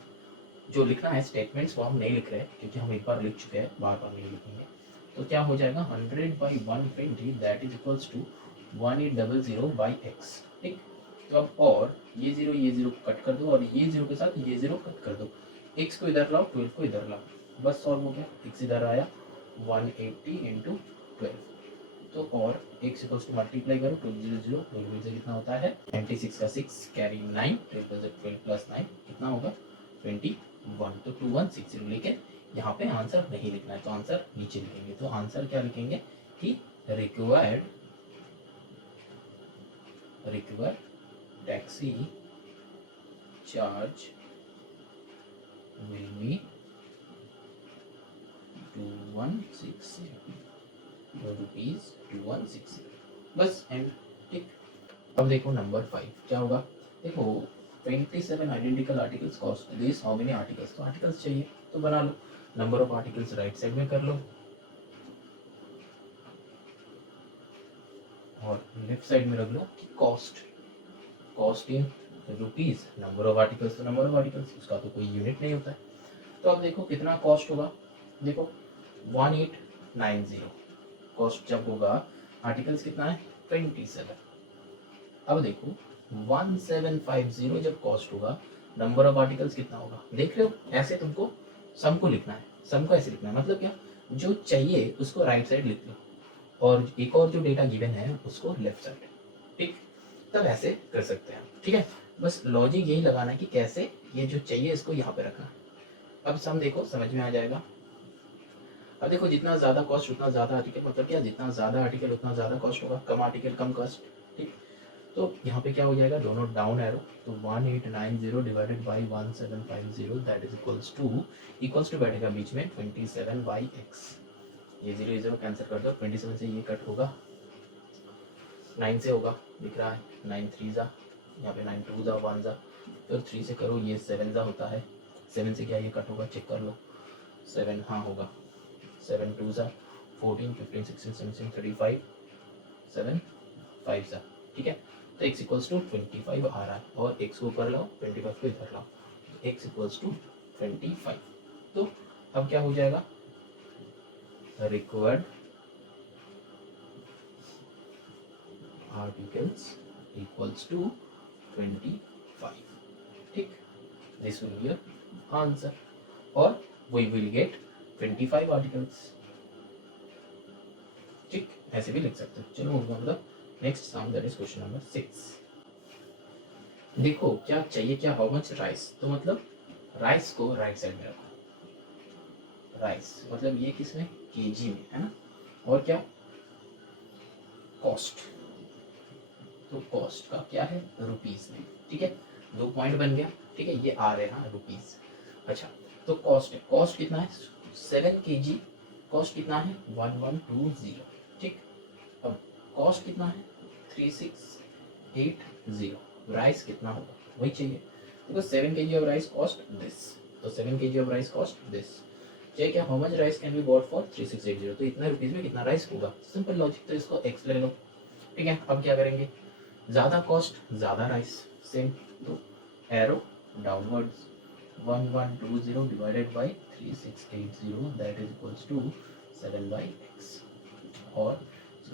जो लिखना है स्टेटमेंट्स वो हम नहीं लिख रहे हैं, क्योंकि हम एक बार लिख चुके हैं, बार बार नहीं लिखेंगे। तो क्या हो जाएगा, 100/120 that is equals to 1800/x, ठीक। तो अब और ये जीरो कट कर दो, और ये जीरो के साथ ये जीरो कट कर दो, x को इधर लाओ, 12 को इधर लाओ, बस सॉल्व हो गया। x इधर आया 180 × 12, तो और x इक्वल्स टू मल्टीप्लाई करो, 2 0 से कितना होता है 96 का 6 कैरी 9, 12 प्लस 9 कितना होगा 21, तो 2160, लेकिन यहाँ पे आंसर नहीं लिखना है, तो आंसर नीचे लिखेंगे। तो आंसर क्या लिखेंगे कि required taxi charge will be 2160 rupees, 2160, बस एंड, ठीक। अब देखो नंबर 5 क्या होगा, देखो 27 identical articles cost this how many articles, तो आर्टिकल्स चाहिए तो बना लो, number of articles right side में कर लो, और लेफ्ट साइड में रख लो कि cost in rupees, number of articles तो नंबर ऑफ आर्टिकल्स, उसका तो कोई यूनिट नहीं होता है। तो अब देखो कितना कॉस्ट होगा, देखो 1890 कॉस्ट जब होगा, आर्टिकल्स कितना है 27। अब देखो 1750 जब कॉस्ट होगा, नंबर ऑफ आर्टिकल्स कितना होगा, देख रहे हो, ऐसे तुमको सम को लिखना है, सम को ऐसे लिखना है, मतलब क्या, जो चाहिए उसको राइट साइड लिख लो, और एक और जो डेटा गिवन है उसको लेफ्ट साइड, ठीक, तब ऐसे कर सकते हैं, ठीक है। बस लॉजिक यही लगाना है कि कैसे ये जो चाहिए इसको यहाँ पे रखना है। अब सम देखो समझ में आ जाएगा। अब देखो जितना ज़्यादा कॉस्ट उतना ज़्यादा आर्टिकल, मतलब क्या, जितना ज़्यादा आर्टिकल उतना ज़्यादा कॉस्ट होगा, कम आर्टिकल कम कॉस्ट। ठीक, तो यहाँ पे क्या हो जाएगा, दोनों डाउन एरो, तो 1890 divided by 1750 that is equals to बैठेगा बीच में 27/x। ये 0 0 कैंसिल कर दो, 27 से ये कट होगा, 9 से होगा, दिख रहा है 9 3 जा, यहाँ पे 9 2 जा 1 जा, फिर 3 से करो ये 7 जा होता है, 7 से क्या ये कट होगा, चेक कर लो, 7 हाँ होगा, 7 2 जा 14 15 16 17 35 7 5 जा, ठीक है। तो x इक्वल्स टू 25 आ रहा है, और x को ऊपर लाओ 25 को इधर लाओ, x इक्वल्स टू 25। तो अब क्या हो जाएगा, रिक्वायर्ड आर्टिकल्स इक्वल्स टू 25। ठीक, this will be your answer, और वी विल गेट 25 आर्टिकल्स। ठीक, ऐसे भी लिख सकते हो। चलो मतलब next sum, that is question number 6। देखो क्या चाहिए, क्या, हाउ मच राइस, तो मतलब राइस को राइट साइड में रखो, राइस मतलब ये किसमें, केजी में, है ना, और क्या, कॉस्ट, तो कॉस्ट का क्या है, रुपीस में, ठीक है, 2 पॉइंट बन गया, ठीक है, ये आ रहे हैं रुपीस। अच्छा, तो कॉस्ट है, कॉस्ट कितना है 7 kg, कॉस्ट कितना है 1120, ठीक। अब कॉस्ट कितना है 3680, राइस कितना होगा वही चाहिए, तो 7 kg of rice cost this, तो 7 kg of rice cost this, चाहिए क्या, how much rice can be bought for 3680, तो इतना रुपीस में कितना राइस होगा, सिंपल लॉजिक, तो इसको एक्स ले लो, ठीक है। अब क्या करेंगे, ज़्यादा कॉस्ट ज़्यादा राइस, सेम, तो arrow downwards, 1120 divided by 3680 that is equals to 7/x, और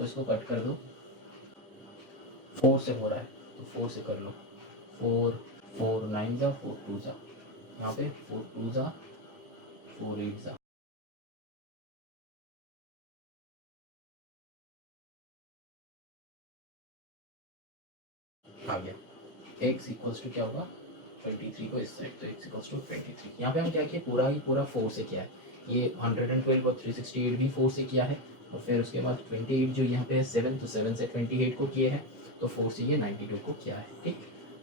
इसको कट कर दो, 4 से हो रहा है तो 4 से कर लो, 4 4 9 जा 4 2 जा, यहाँ पे 4 2 जा 4 8 जा, आ गया, x इक्वल्स टू क्या होगा 23 को इस साइड, तो x इक्वल्स टू 23। यहाँ पे हम क्या किया, पूरा ही पूरा 4 से किया है, ये 112 और 368 भी 4 से किया है, और फिर उसके बाद 28 जो यहाँ पे है 7, तो 7 से 28 को किए हैं, तो 4 से ये 92 को किया है, ठीक।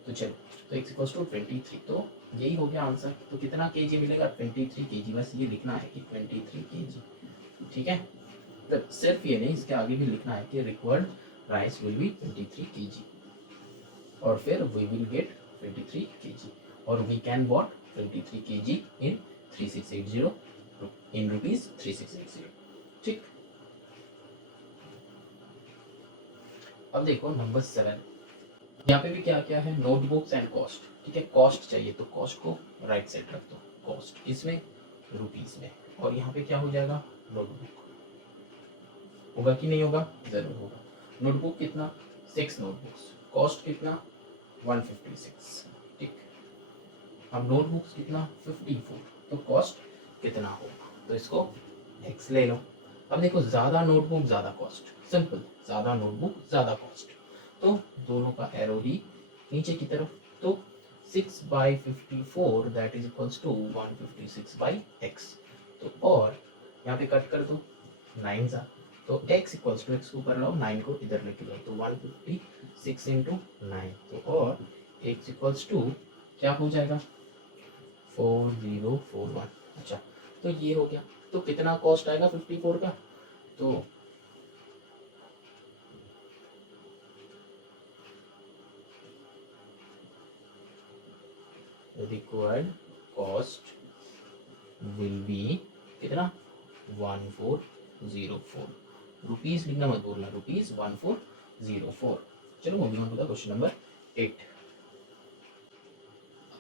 तो चलो, तो x इक्वल्स टू 23, तो यही हो गया आंसर। तो कितना kg मिलेगा 23 kg, बस ये लिखना है कि 23 kg, ठीक है। तो सिर्फ ये नहीं, इसके आगे भी लिखना है कि required rice will be 23 kg, और फिर we will get 23 kg, और we can bought 23 kg in 3680 in rupees 3680, ठीक। अब देखो नंबर 7, यहाँ पे भी क्या क्या है, नोटबुक्स एंड कॉस्ट, ठीक है, कॉस्ट चाहिए तो कॉस्ट को राइट साइड रख दो, कॉस्ट इसमें रुपीस में, और यहाँ पे क्या हो जाएगा, नोटबुक होगा कि नहीं होगा, जरूर होगा। नोटबुक कितना 6 नोटबुक्स, कॉस्ट कितना 156, ठीक। अब नोटबुक्स कितना 54, तो कॉस्ट कितना होगा, तो इसको x ले लो। अब देखो ज़्यादा नोटबुक ज़्यादा कॉस्ट, सिंपल, ज़्यादा नोटबुक ज़्यादा कॉस्ट, तो दोनों का एरो ही नीचे की तरफ, तो 6/54 that is equals to 156/x, तो और यहाँ पे कट कर दो 9 सा, तो x इक्वल्स टू, x को ऊपर लाओ 9 को इधर लेके जाओ, तो 156 इंटू 9, तो और x इक्वल्स टू क्या हो जाएगा 4041। अच्छा, तो ये हो गया, तो कितना कॉस्ट आएगा 54 का, तो रिक्वायर्ड कॉस्ट विल बी कितना 1404, रुपीस लिखना मत बोलना, रुपीस 1404। चलो moving on to the question number 8।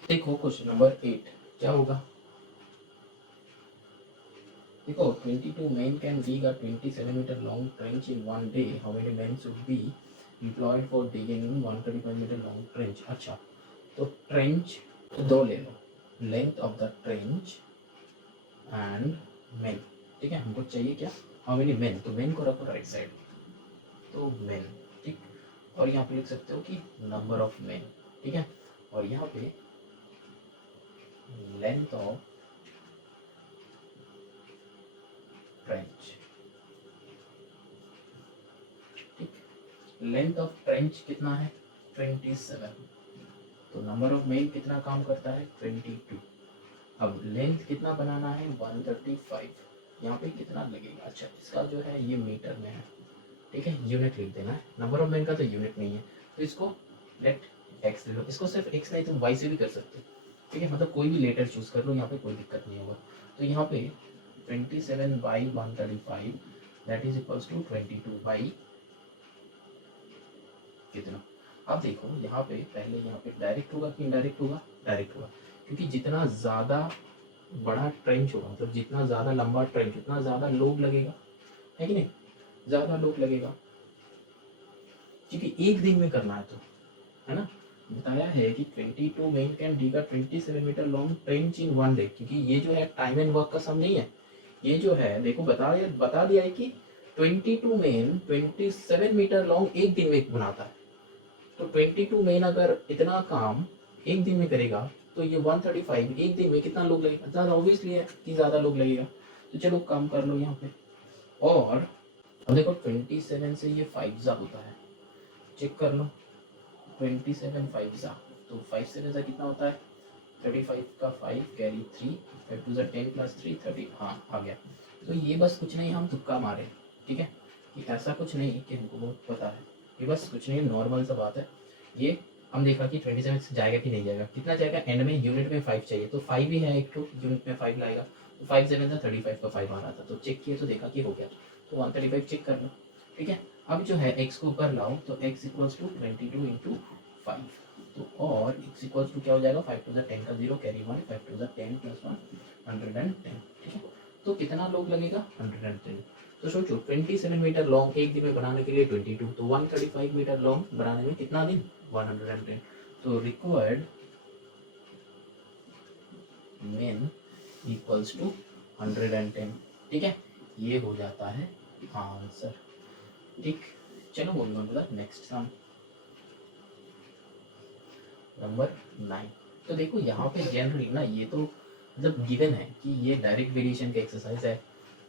देखो क्वेश्चन नंबर 8 क्या होगा, देखो 22 men can dig a 27-meter long trench in one day. How many men should be employed for digging 135-meter long trench? अच्छा, तो ट्रेंच दो ले लो, length of the trench and men, ठीक है, हमको चाहिए क्या, हाउ मेनी मेन, तो मेन को रखो राइट साइड, तो मेन, ठीक, और यहाँ पे लिख सकते हो कि नंबर ऑफ मेन, ठीक है, और यहाँ पे लेंथ ऑफ ट्रेंच, ठीक। लेंथ ऑफ ट्रेंच कितना है 27, तो नंबर ऑफ मेन कितना काम करता है 22। अब लेंथ कितना बनाना है 135, यहाँ पे कितना लगेगा, अच्छा इसका जो है ये मीटर में है, ठीक है, यूनिट लिख देना है, नंबर ऑफ मेन का तो यूनिट नहीं है, तो इसको लेट एक्स ले लो, इसको सिर्फ एक्स नहीं तुम वाई से भी कर सकते हो, ठीक है, मतलब कोई भी लेटर चूज कर लो, यहाँ पे कोई दिक्कत नहीं होगा। तो यहाँ पे 27 by 135 that is equals to 22 by कितना। अब देखो यहाँ पे पहले यहाँ पे डायरेक्ट होगा कि इनडायरेक्ट होगा, डायरेक्ट होगा, क्योंकि जितना ज़्यादा बड़ा ट्रेंच होगा, मतलब जितना ज़्यादा लंबा ट्रेंच उतना ज़्यादा लोड लगेगा, है कि नहीं, ज़्यादा लोड लगेगा, क्योंकि एक दिन में करना है, तो है ना, बताया है कि 22 men can dig a 27 metre long trench in one day, क्योंकि ये जो है टाइम एंड वर्क का सम नहीं है, ये जो है देखो बता दिया है कि 22 मेन 27 मीटर लॉन्ग एक दिन में बनाता है, तो 22 मेन अगर इतना काम एक दिन में करेगा तो ये 135 एक दिन में कितना लोग लगेगा, ज़्यादा, ऑब्वियसली है कि ज़्यादा लोग लगेगा। तो चलो काम कर लो यहाँ पे, और अब देखो 27 से ये 5 जा होता है, चेक कर लो 27 5 जा, तो 5 7 जा कितना होता है 35 का 5 कैरी 3 5 2 10 प्लस 3 30, हाँ आ गया। तो ये बस कुछ नहीं, हम तुक्का मारे, ठीक है, कि ऐसा कुछ नहीं कि हमको बहुत पता है, ये बस कुछ नहीं, नॉर्मल सा बात है। ये हम देखा कि 27 से जाएगा कि नहीं जाएगा, कितना जाएगा, एंड में यूनिट में 5 चाहिए, तो 5 ही है एक तो यूनिट में 5 लाएगा, तो 5 7 था 35 का 5 आ रहा था, तो चेक किए तो देखा कि हो गया, तो 135 चेक कर लो, ठीक है। अब जो है x को ऊपर लाओ, तो x इक्वल्स टू 22 इंटू 5, तो और x इक्वल्स टू क्या हो जाएगा 5 टू द 10 का 0 कैरी 1 5 टू द 10 प्लस 1 110, ठीक है, तो कितना लोग लगेगा 110। तो सोचो 27 मीटर लॉन्ग एक दिन में बनाने के लिए 22, तो 135 मीटर लॉन्ग बनाने में कितना दिन 110, तो रिक्वायर्ड मेन इक्वल्स टू 110, ठीक है, ये हो जाता है आंसर, ठीक। चलो बोल दो नेक्स्ट सम नंबर 9। तो देखो यहाँ पे जनरली ना ये तो मतलब गिवन है कि ये डायरेक्ट वेरिएशन का एक्सरसाइज है,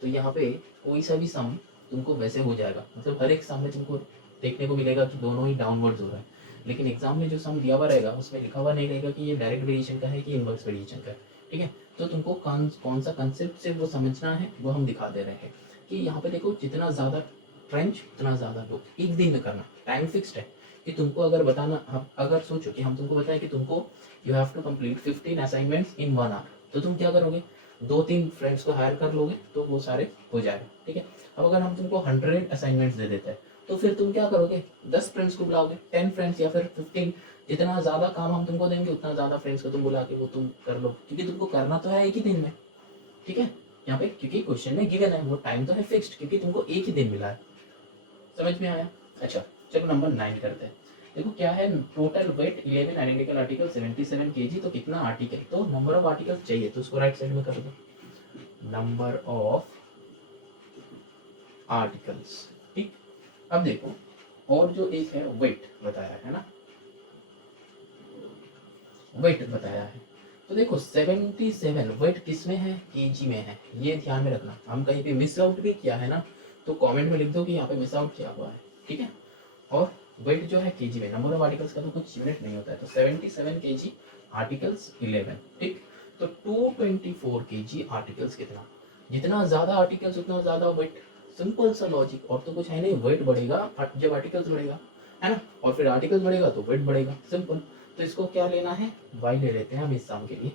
तो यहाँ पे कोई सा भी सम तुमको वैसे हो जाएगा, मतलब हर एक सम में तुमको देखने को मिलेगा कि दोनों ही डाउनवर्ड्स हो रहा है, लेकिन एग्जाम में जो सम दिया हुआ रहेगा उसमें लिखा हुआ नहीं रहेगा कि ये डायरेक्ट वेरिएशन का है कि इनवर्स वेरिएशन का है, ठीक है। तो तुमको कौन सा कंसेप्ट से वो समझना है वो हम दिखा दे रहे हैं, कि यहाँ पे देखो जितना ज़्यादा ट्रेंच उतना ज़्यादा लोग, एक दिन में करना, टाइम फिक्स्ड है, कि तुमको अगर बताना, अगर सोचो कि हम तुमको बताएं कि तुमको you have to complete 15 assignments in 1 hour, तो तुम क्या करोगे 2-3 फ्रेंड्स को हायर कर लोगे तो वो सारे हो जाएगा, ठीक है। अब अगर हम तुमको 100 असाइनमेंट्स दे देते हैं तो फिर तुम क्या करोगे 10 फ्रेंड्स को बुलाओगे, 10 फ्रेंड्स या फिर 15, जितना ज़्यादा काम हम तुमको देंगे उतना ज़्यादा फ्रेंड्स को तुम बुला के वो तुम कर लो, क्योंकि तुमको करना तो है एक ही दिन में, ठीक है। यहाँ पे क्योंकि क्वेश्चन में गिवन है वो टाइम तो है फिक्स्ड, क्योंकि तुमको एक ही दिन मिला है, समझ में आया। अच्छा चलो नंबर 9 करते हैं। देखो क्या है, total weight 11 identical article 77 KG, तो कितना आर्टिकल, तो नंबर ऑफ आर्टिकल चाहिए, तो उसको राइट साइड में कर दो, नंबर ऑफ आर्टिकल्स, ठीक। अब देखो और जो एक है वेट बताया है ना, वेट बताया है, तो देखो 77 वेट किस में है, केजी में है, ये ध्यान में रखना, हम कहीं पे मिस आउट भी किया है ना तो कमेंट में लिख दो कि यहाँ पे मिस आउट किया हुआ है, ठीक है। और वेट जो है केजी में, नंबर ऑफ आर्टिकल्स का तो कुछ यूनिट नहीं होता है, तो 77 केजी आर्टिकल्स 11, ठीक। तो 224 केजी आर्टिकल्स कितना, जितना ज्यादा आर्टिकल्स उतना ज्यादा वेट, सिंपल सा लॉजिक, और तो कुछ है नहीं, वेट बढ़ेगा जब आर्टिकल्स बढ़ेगा, है ना, और फिर आर्टिकल्स बढ़ेगा तो वेट बढ़ेगा, सिंपल। तो इसको क्या लेना है, वाई ले लेते हैं हम इस सम के लिए,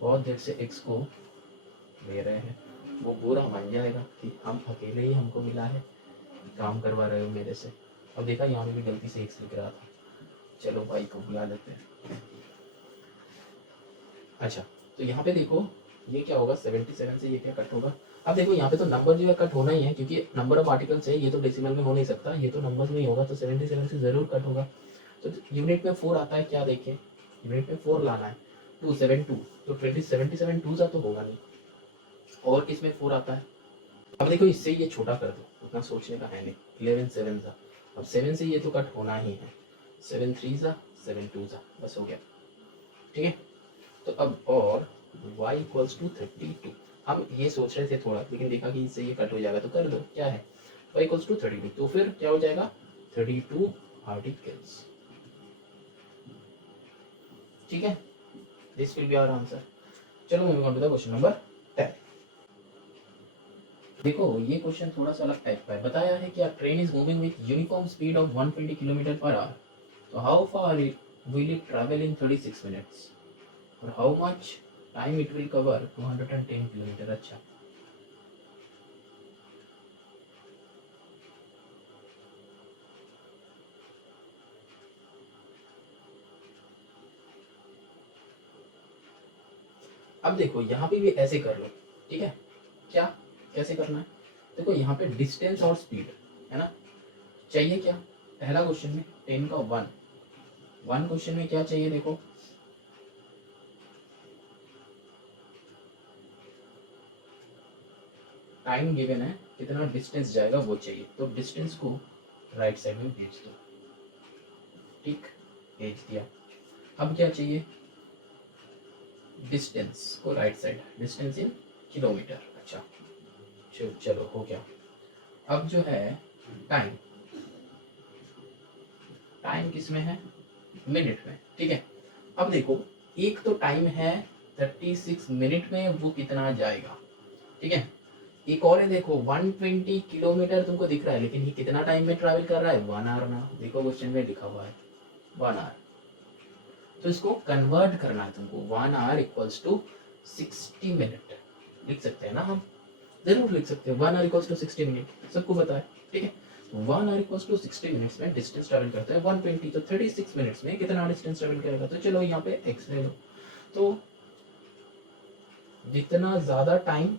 बहुत देर से एक्स को ले रहे हैं, वो बुरा मान जाएगा कि हम अकेले ही हमको मिला है, काम करवा रहे हो मेरे से। अब देखा यहाँ में भी गलती से एक्स लिख रहा था, चलो भाई को बुला लेते हैं। अच्छा तो यहाँ पे देखो ये क्या होगा 77 से ये क्या कट होगा, अब देखो यहाँ पे तो नंबर जो है कट होना ही है, क्योंकि नंबर ऑफ आर्टिकल्स है, ये तो डेसिमल में हो नहीं सकता, ये तो नंबर्स में ही होगा, तो 77 से जरूर कट होगा। तो यूनिट में 4 आता है, क्या देखिए यूनिट में 4 लाना है, 272, तो 77 2 सा तो होगा नहीं, और किसमें 4 आता है, अब देखो इससे ये छोटा कर दो, उतना सोचने का है नहीं, 11 7 सा, अब 7 से ये तो कट होना ही है, 7 3 सा 7 2 सा, बस हो गया, ठीक है। तो अब और y इक्वल्स टू 32, हम ये सोच रहे थे थोड़ा, लेकिन देखा कि इससे ये कट हो जाएगा तो कर दो, क्या है y इक्वल्स टू 32, तो फिर क्या हो जाएगा 32 आर्टिकल्स। ठीक है, this will be our answer. चलो moving on to the question number 10। देखो ये क्वेश्चन थोड़ा सा अलग टाइप का है। बताया है कि a train is moving with uniform speed of 120 kilometre per hour, तो how far will it travel in 36 minutes और how much time it will cover 210 kilometre. अच्छा, अब देखो यहाँ पे भी ऐसे कर लो, ठीक है। क्या कैसे करना है, देखो यहाँ पे डिस्टेंस और स्पीड है ना, चाहिए क्या, पहला क्वेश्चन में 10 का 1 क्वेश्चन में क्या चाहिए, देखो टाइम गिवन है, कितना डिस्टेंस जाएगा वो चाहिए, तो डिस्टेंस को राइट साइड में भेज दो। ठीक, भेज दिया। अब क्या चाहिए, डिस्टेंस को right side, distance in kilometre. अच्छा चलो हो गया। अब जो है टाइम, टाइम किस में है, मिनट में। ठीक है, अब देखो एक तो टाइम है 36 मिनट में, वो कितना जाएगा। ठीक है, एक और है देखो 120 किलोमीटर तुमको दिख रहा है, लेकिन ये कितना टाइम में ट्रैवल कर रहा है, 1 आवर ना, देखो क्वेश्चन में लिखा हुआ है 1 आवर। तो इसको कन्वर्ट करना है तुमको, 1 आवर इक्वल्स टू 60 मिनट लिख सकते हैं ना हम, जरूर लिख सकते हैं। 1 आवर इक्वल्स टू 60 मिनट सबको पता है। ठीक है, 1 आवर इक्वल्स टू 60 मिनट्स में डिस्टेंस ट्रैवल करता है 120, तो 36 मिनट्स में कितना डिस्टेंस ट्रैवल करेगा, तो चलो यहाँ पे x ले लो। तो जितना ज्यादा टाइम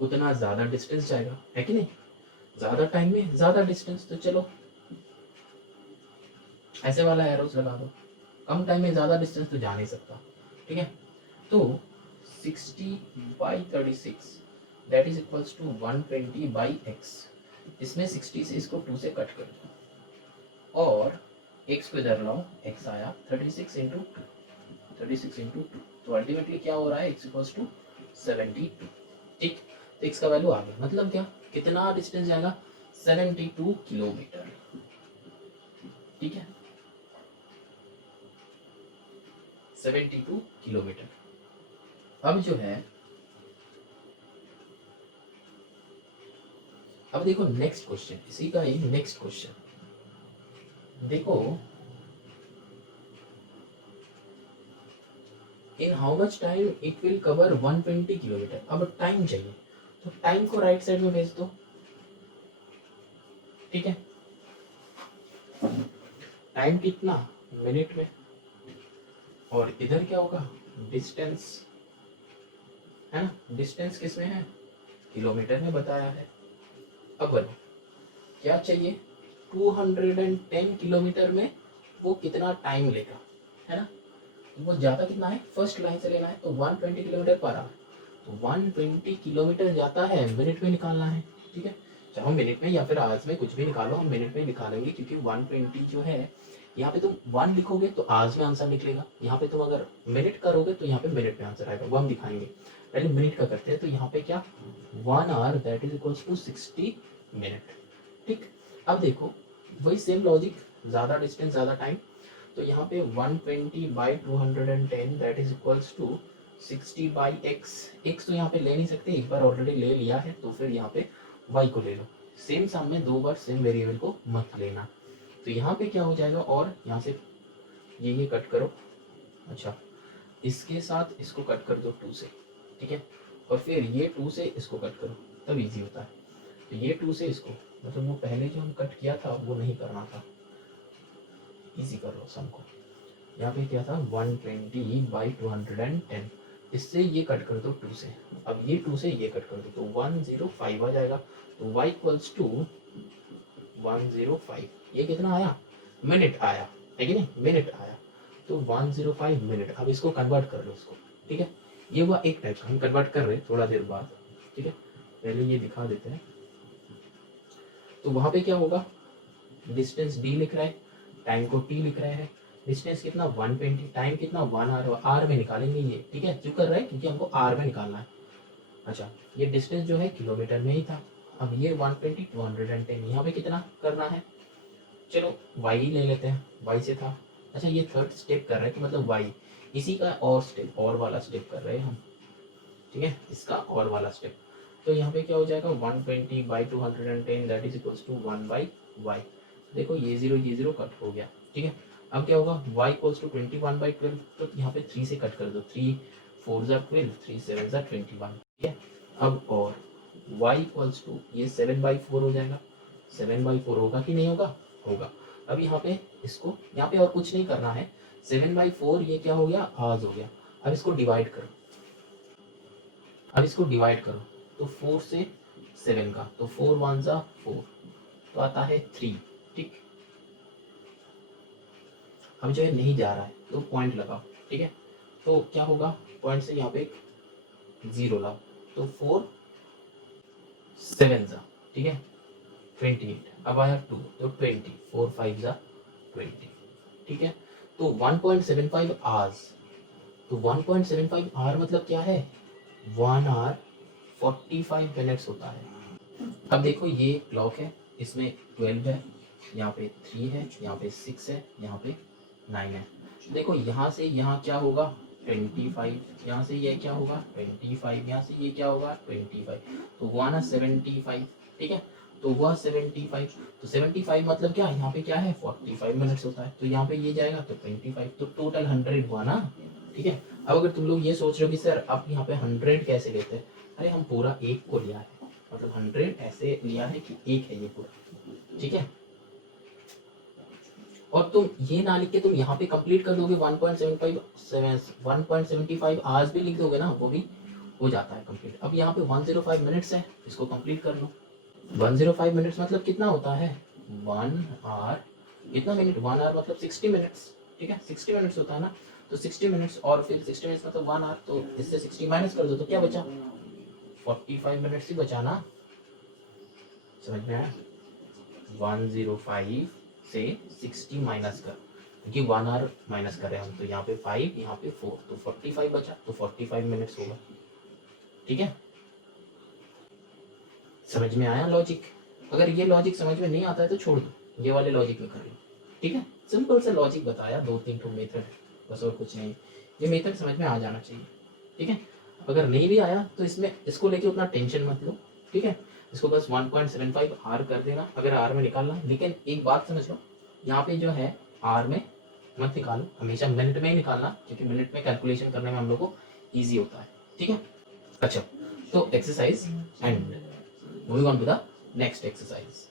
उतना ज्यादा डिस्टेंस जाएगा, है कि नहीं, ज्यादा टाइम में ज्यादा डिस्टेंस, तो चलो ऐसे वाला एरोस लगा दो, कम टाइम में ज्यादा डिस्टेंस तो जा नहीं सकता। ठीक है, तो 60 by 36 that is equals to 120 by x। इसमें 60 से इसको 2 से कट कर दो और x को इधर लाओ, x आया 36 इंटू 2, तो अल्टीमेटली क्या हो रहा है, x इक्वल्स टू 72। ठीक, तो x का वैल्यू आ गया, मतलब क्या, कितना डिस्टेंस जाएगा, 72 किलोमीटर। ठीक है, 72 किलोमीटर। अब जो है, अब देखो नेक्स्ट क्वेश्चन, इसी का ही नेक्स्ट क्वेश्चन देखो, in how much time it will cover 120 kilometre. अब टाइम चाहिए, तो टाइम को राइट साइड में भेज दो। ठीक है, टाइम कितना, मिनट में, और इधर क्या होगा, डिस्टेंस, है ना, डिस्टेंस किस में है, किलोमीटर में बताया है। अब बनो क्या चाहिए, 210 किलोमीटर में वो कितना टाइम लेगा, है ना, वो ज़्यादा कितना है, फर्स्ट लाइन से लेना है, तो 120 किलोमीटर पर आवर, तो 120 किलोमीटर जाता है, मिनट में निकालना है। ठीक है, चाहो मिनट में या फिर आवर्स में, कुछ भी निकालो, हम मिनट में निकालेंगे, क्योंकि 120 जो है, यहाँ पे तुम 1 लिखोगे तो आवर्स में आंसर निकलेगा, यहाँ पे तुम अगर मिनट करोगे तो यहाँ पे मिनट में आंसर आएगा, वो हम दिखाएंगे। पहले मिनट का करते हैं, तो यहाँ पे क्या, 1 hour that is equals to 60 minute. ठीक, अब देखो वही सेम लॉजिक, ज़्यादा डिस्टेंस ज़्यादा टाइम, तो यहाँ पे 120 by 210 that is equals to 60 by x तो यहाँ पे ले नहीं सकते, एक बार ऑलरेडी ले लिया है, तो फिर यहाँ पे y को ले लो। सेम सामने 2 बार सेम वेरिएबल को मत लेना, तो यहाँ पे क्या हो जाएगा, और यहाँ से ये कट करो। अच्छा, इसके साथ इसको कट कर दो 2 से। ठीक है, और फिर ये 2 से इसको कट करो, तब इजी होता है। तो ये 2 से इसको, मतलब वो पहले जो हम कट किया था वो नहीं करना था, इजी कर लो सम को। यहाँ पे क्या था, 120 बाई 210, इससे ये कट कर दो 2 से, अब ये 2 से ये कट कर दो, तो 105 आ जाएगा, तो y इक्वल्स टू 105, ये कितना आया, मिनट आया, है कि नहीं, मिनट आया, तो 105 मिनट। अब इसको कन्वर्ट कर लो इसको। ठीक है, ये हुआ एक टाइप का, हम कन्वर्ट कर रहे हैं थोड़ा देर बाद। ठीक है, पहले ये दिखा देते हैं। तो वहां पे क्या होगा, डिस्टेंस d लिख रहा है, टाइम को t लिख रहा है, डिस्टेंस कितना 120, टाइम कितना 1 आवर, आर में निकालेंगे ये, ठीक है, क्यों कर रहे हैं, क्योंकि हमको आर में निकालना है। अच्छा, ये डिस्टेंस जो है किलोमीटर में ही था। अब ये 120 210 यहाँ पे कितना करना है, चलो वाई ले लेते हैं, वाई से था। अच्छा, ये थर्ड स्टेप कर रहे हैं, तो मतलब वाई, इसी का और स्टेप, और वाला स्टेप कर रहे हैं हम, ठीक है, इसका और वाला स्टेप। तो यहाँ पे क्या हो जाएगा 120 by 210 that is equals to 1 by Y. देखो ये जीरो कट हो गया, ठीक है। अब क्या होगा y इक्वल्स टू 21/12, तो यहाँ पे 3 से कट कर दो, 3 4 ज़ा 12, 3 7 ज़ा 21, ठीक है। अब और y इक्वल्स टू ये 7/4 हो जाएगा, 7/4 होगा कि नहीं होगा, होगा। अब यहाँ पे इसको, यहाँ पे और कुछ नहीं करना है, 7/4 ये क्या हो गया, आज हो गया। अब इसको डिवाइड करो, अब इसको डिवाइड करो, तो 4 से 7 का, तो 4 1 ज़ा 4, तो आता है 3, ठीक। अब जो है नहीं जा रहा है तो पॉइंट लगाओ, ठीक है। तो क्या होगा, पॉइंट से यहाँ पे एक 0 लाओ, तो 4 7 ज़ा, ठीक है, 28। अब आया 2, तो 20, 4 5 ज़ा 20, ठीक है। तो 1.75 आवर्स, तो 1.75 आवर मतलब क्या है, 1 आवर 45 मिनट्स होता है। अब देखो ये क्लॉक है, इसमें 12 है, यहाँ पे 3 है, यहाँ पे 6 है, यहाँ पे 9 है। देखो यहाँ से यहाँ क्या होगा 25, यहाँ से ये क्या होगा 25, यहाँ से ये क्या होगा 25, तो हुआ ना 75, ठीक है। तो हुआ 75, तो 75 मतलब क्या, यहाँ पे क्या है 45 मिनट्स होता है, तो यहाँ पे ये जाएगा तो 25, तो टोटल 100 हुआ ना, ठीक है। अब अगर तुम लोग ये सोच रहे हो कि सर आप यहाँ पे 100 कैसे लेते हैं, अरे हम पूरा एक को लिया है, मतलब 100 ऐसे लिया है कि एक है ये पूरा, ठीक है। और तुम ये ना लिख के तुम यहाँ पे कंप्लीट कर दोगे 1.75 आवर्स भी लिख दोगे ना, वो भी हो जाता है कंप्लीट। अब यहाँ पे 105 मिनट्स है, इसको कंप्लीट कर लो। 105 मिनट्स मतलब कितना होता है 1 आवर, कितना मिनट 1 आवर मतलब 60 मिनट्स, ठीक है, 60 मिनट्स होता है ना। तो 60 मिनट्स और फिर 60 मिनट्स मतलब 1 आवर, तो इससे 60 माइनस कर दो, तो क्या बचा 45 मिनट्स ही बचा ना, समझ में आया। 105 से 60 माइनस कर, क्योंकि 1 आवर माइनस कर रहे हैं हम, तो यहाँ पे 5, यहाँ पे 4, तो 45 बचा, तो 45 मिनट्स होगा, ठीक है। समझ में आया लॉजिक। अगर ये लॉजिक समझ में नहीं आता है तो छोड़ दो, ये वाले लॉजिक में कर लो, ठीक है। सिंपल सा लॉजिक बताया, 2-3 तो मेथड, बस और कुछ नहीं। ये मेथड समझ में आ जाना चाहिए, ठीक है। अगर नहीं भी आया तो इसमें इसको लेके उतना टेंशन मत लो, ठीक है। इसको बस 1.75 आर कर देना अगर आर में निकालना। लेकिन एक बात समझ लो, यहाँ पे जो है आर में मत निकालो, हमेशा मिनट में ही निकालना, क्योंकि मिनट में कैलकुलेशन करने में हम लोग को ईजी होता है, ठीक है। अच्छा, तो exercise end moving on to the next exercise.